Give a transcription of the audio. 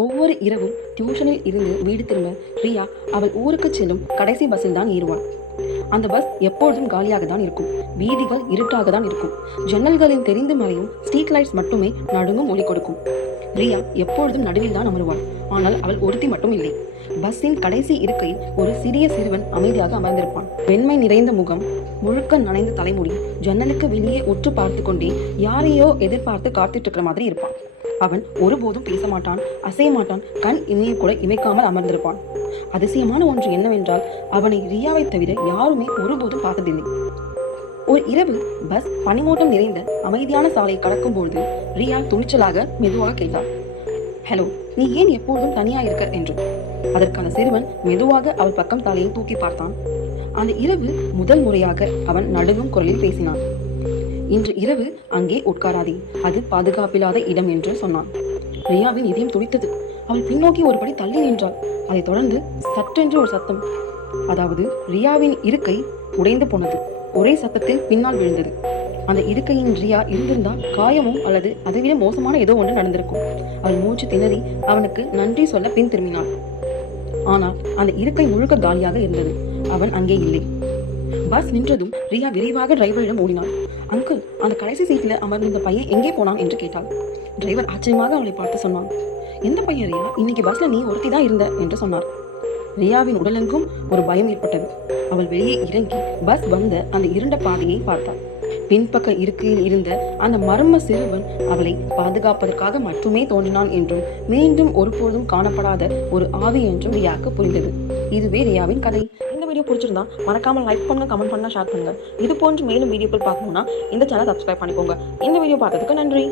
ஒவ்வொரு இரவும் டியூஷனில் இருந்து வீடு திரும்ப ரியா அவள் ஊருக்கு செல்லும் கடைசி பஸ்ஸில் தான் ஏறுவாள். அந்த பஸ் எப்பொழுதும் காலியாக தான் இருக்கும். வீதிகள் இருட்டாக தான் இருக்கும். ஜன்னல்களில் தெரிந்து மறையும் ஸ்ட்ரீட் லைட்ஸ் மட்டுமே நடுங்கும் ஒளி கொடுக்கும். ரியா எப்பொழுதும் நடுவில் தான் அமருவாள். ஆனால் அவள் ஒருத்தி மட்டும் இல்லை. பஸ்ஸின் கடைசி இருக்கையில் ஒரு சிறிய சிறுவன் அமைதியாக அமர்ந்திருப்பான். வெண்மை நிறைந்த முகம், முழுக்க நனைந்த தலைமுடி, ஜன்னலுக்கு வெளியே உற்று பார்த்து கொண்டே யாரையோ எதிர்பார்த்து காத்துட்டு இருக்கிற மாதிரி இருப்பான். அவன் ஒருபோதும் பேச மாட்டான், அசைய மாட்டான், கண் இமையை கூட இமைக்காமல் அமர்ந்திருப்பான். அதிசயமான ஒன்று என்னவென்றால் அவனை ரியாவை தவிர யாருமே ஒருபோதும் பார்த்ததில்லை. ஒரு இரவு பஸ் பனிமூட்டம் நிறைந்த அமைதியான சாலையை கடக்கும்பொழுது ரியா துணிச்சலாக மெதுவாக கேட்டாள், ஹலோ, நீ ஏன் எப்பொழுதும் தனியா இருக்க என்று. அதற்கான சிறுவன் மெதுவாக அவள் பக்கம் தலையை தூக்கி பார்த்தான். அந்த இரவு முதல் முறையாக அவன் நடுங்கும் குரலில் பேசினான். இன்று இரவு அங்கே உட்காராதே, அது பாதுகாப்பில்லாத இடம் என்று சொன்னான். ரியாவின் இதயம் துடித்தது. அவள் பின்னோக்கி ஒரு படி தள்ளி நின்றாள். அதைத் தொடர்ந்து சற்றென்று ஒரு சத்தம், அதாவது ரியாவின் இருக்கை உடைந்து போனது. ஒரே சத்தத்தில் பின்னால் விழுந்தது. அந்த இருக்கையின் ரியா இருந்திருந்தால் காயமும் அல்லது அதைவிட மோசமான ஏதோ ஒன்று நடந்திருக்கும். அவள் மூச்சு திணறி அவனுக்கு நன்றி சொல்ல பின் திரும்பினாள். ஆனால் அந்த இருக்கை முழுக்க காலியாக இருந்தது. அவன் அங்கே இல்லை. பஸ் நின்றதும் ரியா விரைவாக டிரைவரிடம் ஓடினாள். அங்கிள், அந்த கடைசி சீட்டில் அமர்ந்திருந்த பையன் எங்கே போனான் என்று கேட்டாள். டிரைவர் ஆச்சரியமாக அவளை பார்த்து சொன்னான், எந்த பையன் ரியா? இன்னைக்கு பஸ்ல நீ ஒருத்தி தான் இருந்த என்று சொன்னார். ரியாவின் உடலெங்கும் ஒரு பயம் ஏற்பட்டது. அவள் வெளியே இறங்கி பஸ் வந்த அந்த இருண்ட பாதையை பார்த்தாள். பின்பக்க இருக்கையில் இருந்த அந்த மர்ம சிறுவன் அவளை பாதுகாப்பதற்காக மட்டுமே தோன்றினான் என்றும் மீண்டும் ஒருபோதும் காணப்படாத ஒரு ஆவி என்றும் ரியாவுக்கு புரிந்தது. இதுவே ரியாவின் கதை. இந்த வீடியோ பிடிச்சிருந்தா மறக்காம லைக் பண்ணுங்க, கமெண்ட் பண்ணா, ஷேர் பண்ணுங்க. இது போன்று மேலும் வீடியோக்கள் பார்க்கணும்னா இந்த சேனல் சப்ஸ்கிரைப் பண்ணிக்கோங்க. இந்த வீடியோ பார்த்ததுக்கு நன்றி.